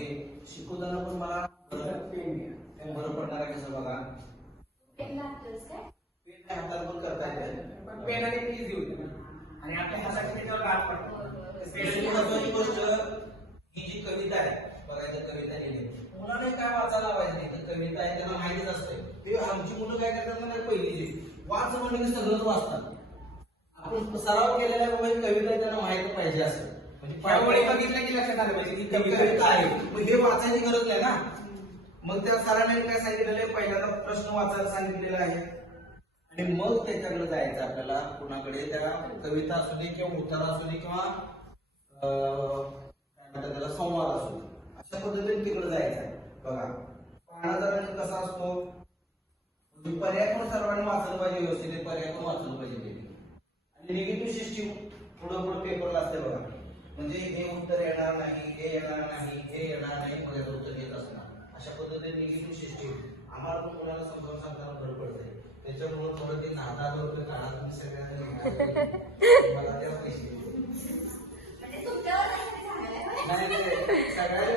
म्हणजे शिकवताना पण मला बरं पडणार आहे कसं बघा. पेन हाताला पण करता येते पण पेनाने इझी होते आणि आपल्या हाताची त्याच्यावर गाठ पडते. महत्वाची गोष्ट ही जी कविता आहे बघायचं कविता लिहिली मुलाने काय वाचायला पाहिजे नाही. कविता आहे त्यांना माहितीच असते. ते आमची मुलं काय करतात म्हणजे पहिलीची वाच म्हणून सगळंच वाचतात. आपण सराव केलेल्या कविता त्यांना माहिती पाहिजे असं म्हणजे पायवळी बघितलं की लक्षात आलं पाहिजे की कविता आहे. मग हे वाचायची गरज नाही ना. मग त्या सरांनी काय सांगितलेलं आहे पहिल्यांदा प्रश्न वाचायला सांगितलेला आहे आणि मग त्याच्याकडे जायचं आपल्याला कुणाकडे त्या कविता असू दे किंवा उत्तर असू दे किंवा काय म्हणतात त्याला संवाद असू दे अशा पद्धतीने तिकडे जायचं. बघा पाहण्याचा रंग कसा असतो म्हणजे पर्याय पण सर्वांनी वाचलं पाहिजे व्यवस्थित. पर्याय पण वाचलं पाहिजे आणि निगेटिव्ह सिस्टीम पुढं पुढं पेपरला असते बघा. म्हणजे हे उत्तर येणार नाही हे येणार नाही हे येणार नाही मग याचं उत्तर येत असणार. अशा पद्धतीने निगेटिव्ह सिस्टीम आम्हाला पण कोणाला समजावून सांगताना बरं पडतंय. त्याच्यामुळे थोडं ते 10,000 रुपये काढा तुम्ही सगळ्यांनी मला त्या पैसे नाही सगळ्यांनी